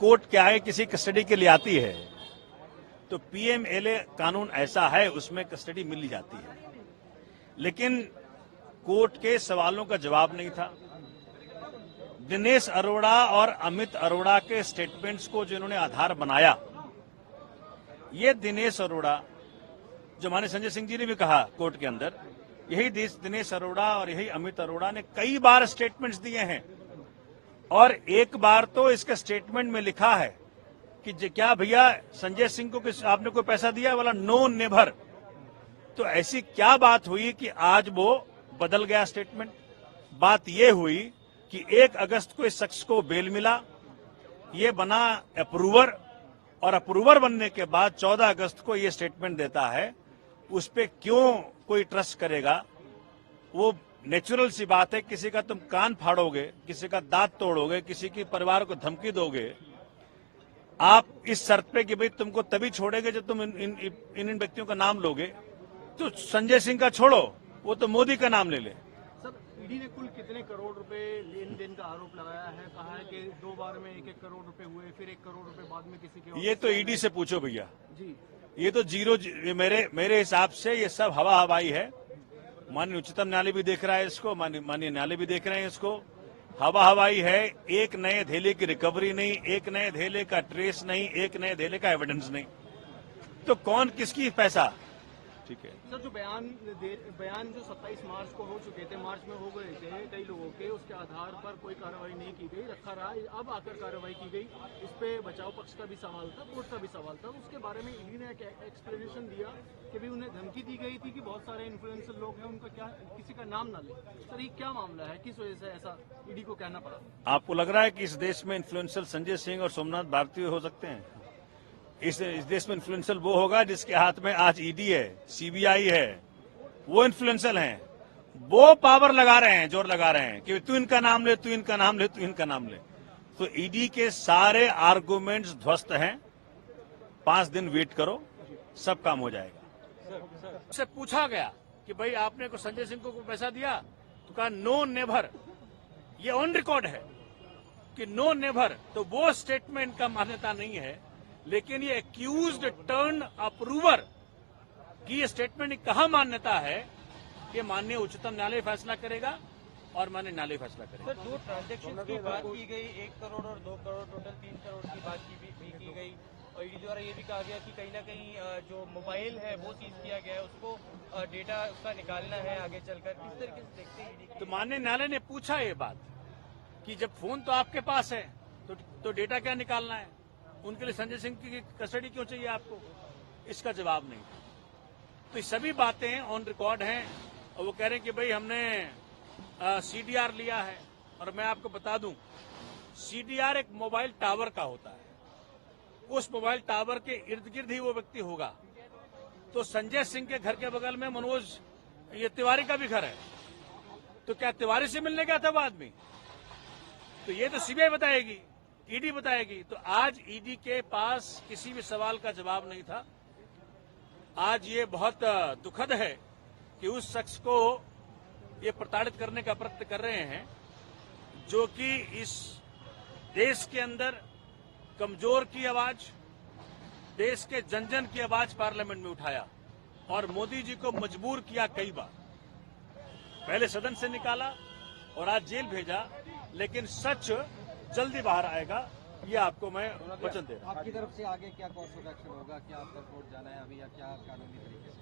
Court क्या है किसी कस्टडी के लिए आती है तो पीएमएलए कानून ऐसा है, उसमें कस्टडी मिल जाती है, लेकिन कोर्ट के सवालों का जवाब नहीं था। दिनेश अरोड़ा और अमित अरोड़ा के स्टेटमेंट्स को जिन्होंने आधार बनाया, ये दिनेश अरोड़ा, जो माननीय संजय सिंह जी ने भी कहा कोर्ट के अंदर, यही दिनेश अरोड़ा और यही अमित अरोड़ा ने कई बार स्टेटमेंट्स दिए हैं। और एक बार तो इसके स्टेटमेंट में लिखा है कि क्या भैया संजय सिंह को आपने कोई पैसा दिया, वाला नो नेवर। तो ऐसी क्या बात हुई कि आज वो बदल गया स्टेटमेंट? बात ये हुई कि 1 अगस्त को इस शख्स को बेल मिला, ये बना अप्रूवर, और अप्रूवर बनने के बाद 14 अगस्त को ये स्टेटमेंट देता है। उस पर क्यों कोई ट्रस्ट करेगा? वो नेचुरल सी बात है, किसी का तुम कान फाड़ोगे, किसी का दांत तोड़ोगे, किसी की परिवार को धमकी दोगे, आप इस शर्त पे कि भाई तुमको तभी छोड़ेंगे जब तुम इन व्यक्तियों का नाम लोगे। तो संजय सिंह का छोड़ो, वो तो मोदी का नाम ले ले। सर, ईडी ने कुल कितने करोड़ रुपए लेन देन का आरोप लगाया है? कहा है कि 2 बार में 1-1 करोड़ रुपए हुए, फिर 1 करोड़ रुपए बाद में किसी के। ये तो ईडी से पूछो भैया जी, ये तो जीरो। मेरे हिसाब से ये सब हवा हवाई है। माननीय उच्चतम न्यायालय भी देख रहा है इसको, माननीय न्यायालय भी देख रहे हैं इसको। हवा हवाई है, एक नए धेले की रिकवरी नहीं, एक नए धेले का ट्रेस नहीं, एक नए धेले का एविडेंस नहीं। तो कौन किसकी पैसा? ठीक है सर, जो बयान जो 27 मार्च को हो चुके थे, मार्च में हो गए थे कई लोगों के, उसके आधार पर कोई कार्रवाई नहीं की गई, रखा रहा। अब आकर कार्रवाई की गई, इस पे बचाव पक्ष का भी सवाल था, कोर्ट का भी सवाल था। उसके बारे में ईडी ने एक एक्सप्लेनेशन दिया कि भी उन्हें धमकी दी गई थी कि बहुत सारे इन्फ्लुएंसर लोग हैं, उनका क्या किसी का नाम ना ले। सर, ये क्या मामला है, किस वजह से ऐसा ईडी को कहना पड़ा? आपको लग रहा है कि इस देश में इन्फ्लुएंसर संजय सिंह और सोमनाथ भारती हो सकते हैं? इस देश में इन्फ्लुएंसर वो होगा जिसके हाथ में आज ईडी है, सीबीआई है, वो इन्फ्लुएंसर हैं। वो पावर लगा रहे हैं, जोर लगा रहे हैं कि तू इनका नाम ले, तू इनका नाम ले, तू इनका नाम ले। तो ईडी के सारे आर्गुमेंट्स ध्वस्त हैं। 5 दिन वेट करो, सब काम हो जाएगा। उससे पूछा गया कि भाई आपने को संजय सिंह को पैसा दिया, तो कहा नो नेवर। ये ऑन रिकॉर्ड है कि नो नेवर। तो वो स्टेटमेंट का मान्यता नहीं है, लेकिन ये एक्यूज्ड टर्न अप्रूवर की ये स्टेटमेंट की कहां मान्यता है? कि माननीय उच्चतम न्यायालय फैसला करेगा और माननीय न्यायालय फैसला करेगा। सर, जो ट्रांजैक्शन की बात की गई, 1 करोड़ और 2 करोड़, टोटल 3 करोड़ की बात की गई, और ईडी द्वारा ये भी कहा गया कि कहीं ना कहीं जो मोबाइल है वो सीज किया गया है, उसको डेटा उसका निकालना है आगे चलकर। किस तरीके से देखते हैं ईडी? तो माननीय न्यायालय ने पूछा ये बात कि जब फोन तो आपके पास है तो डेटा क्या निकालना है? उनके लिए संजय सिंह की कस्टडी क्यों चाहिए आपको? इसका जवाब नहीं। तो ये सभी बातें ऑन रिकॉर्ड हैं, और वो कह रहे हैं कि भाई हमने सीडीआर लिया है। और मैं आपको बता दूं, सीडीआर एक मोबाइल टावर का होता है, उस मोबाइल टावर के इर्द गिर्द ही वो व्यक्ति होगा। तो संजय सिंह के घर के बगल में मनोज ये तिवारी का भी घर है, तो क्या तिवारी से मिलने गया था वो आदमी? तो ये तो सीबीआई बताएगी, ईडी बताएगी। तो आज ईडी के पास किसी भी सवाल का जवाब नहीं था। आज ये बहुत दुखद है कि उस शख्स को ये प्रताड़ित करने का प्रयत्न कर रहे हैं, जो कि इस देश के अंदर कमजोर की आवाज, देश के जन जन की आवाज पार्लियामेंट में उठाया और मोदी जी को मजबूर किया कई बार। पहले सदन से निकाला और आज जेल भेजा, लेकिन सच जल्दी बाहर आएगा, ये आपको मैं वचन दे रहा हूं। आपकी तरफ से आगे क्या कोर्स ऑफ एक्शन होगा? क्या आपका कोर्ट जाना है अभी, या क्या कानूनी तरीके से?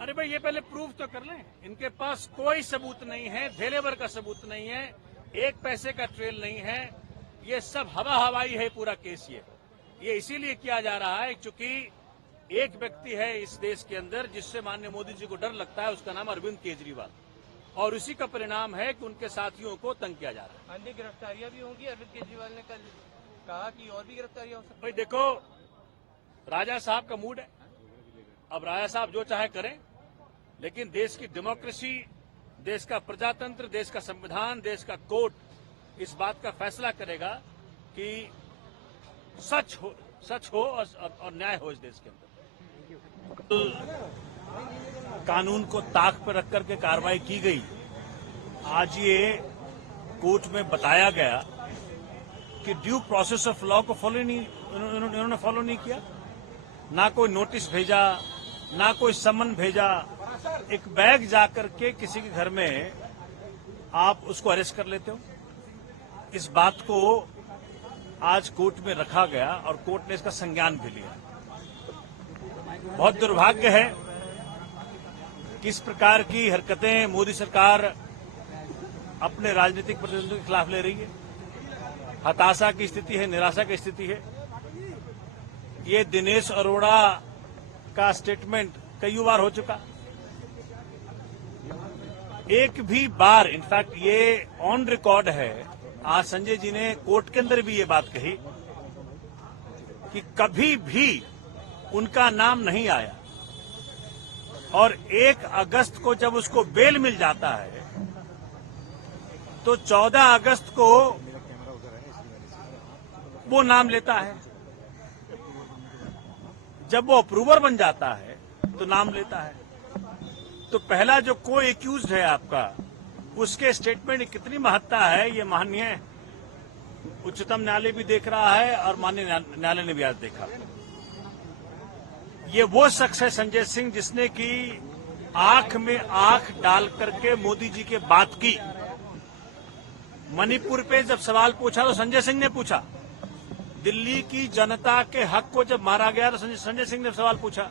अरे भाई, ये पहले प्रूफ तो कर लें। इनके पास कोई सबूत नहीं है, धेलेवर का सबूत नहीं है, 1 पैसे का ट्रेल नहीं है। ये सब हवा हवाई है पूरा केस। ये इसीलिए किया जा रहा है क्योंकि एक व्यक्ति है इस देश के अंदर जिससे माननीय मोदी जी को डर लगता है, उसका नाम अरविंद केजरीवाल, और उसी का परिणाम है कि उनके साथियों को तंग किया जा रहा है। अन्य गिरफ्तारियां भी होंगी? अरविंद केजरीवाल ने कल कहा कि और भी गिरफ्तारियां हो सकती। भाई देखो, राजा साहब का मूड है, अब राजा साहब जो चाहे करें, लेकिन देश की डेमोक्रेसी, देश का प्रजातंत्र, देश का संविधान, देश का कोर्ट इस बात का फैसला करेगा कि सच हो और न्याय हो इस देश के अंदर। कानून को ताक पर रख करके कार्रवाई की गई। आज ये कोर्ट में बताया गया कि ड्यू प्रोसेस ऑफ लॉ को फॉलो नहीं, इन्होंने फॉलो नहीं किया। ना कोई नोटिस भेजा, ना कोई समन भेजा। एक बैग जाकर के किसी के घर में आप उसको अरेस्ट कर लेते हो। इस बात को आज कोर्ट में रखा गया और कोर्ट ने इसका संज्ञान भी लिया। बहुत दुर्भाग्य है कि इस प्रकार की हरकतें मोदी सरकार अपने राजनीतिक प्रतिद्वंदियों के खिलाफ ले रही है। हताशा की स्थिति है, निराशा की स्थिति है। ये दिनेश अरोड़ा का स्टेटमेंट कई बार हो चुका। एक भी बार, इनफैक्ट ये ऑन रिकॉर्ड है, आज संजय जी ने कोर्ट के अंदर भी ये बात कही कि कभी भी उनका नाम नहीं आया। और 1 अगस्त को जब उसको बेल मिल जाता है तो 14 अगस्त को वो नाम लेता है। जब वो अप्रूवर बन जाता है तो नाम लेता है। तो पहला जो कोई एक्यूज्ड है आपका, उसके स्टेटमेंट की कितनी महत्ता है ये माननीय उच्चतम न्यायालय भी देख रहा है और माननीय न्यायालय ने भी आज देखा। ये वो शख्स है संजय सिंह जिसने की आंख में आंख डाल करके मोदी जी के बात की। मणिपुर पे जब सवाल पूछा तो संजय सिंह ने पूछा। दिल्ली की जनता के हक को जब मारा गया तो संजय सिंह ने सवाल पूछा।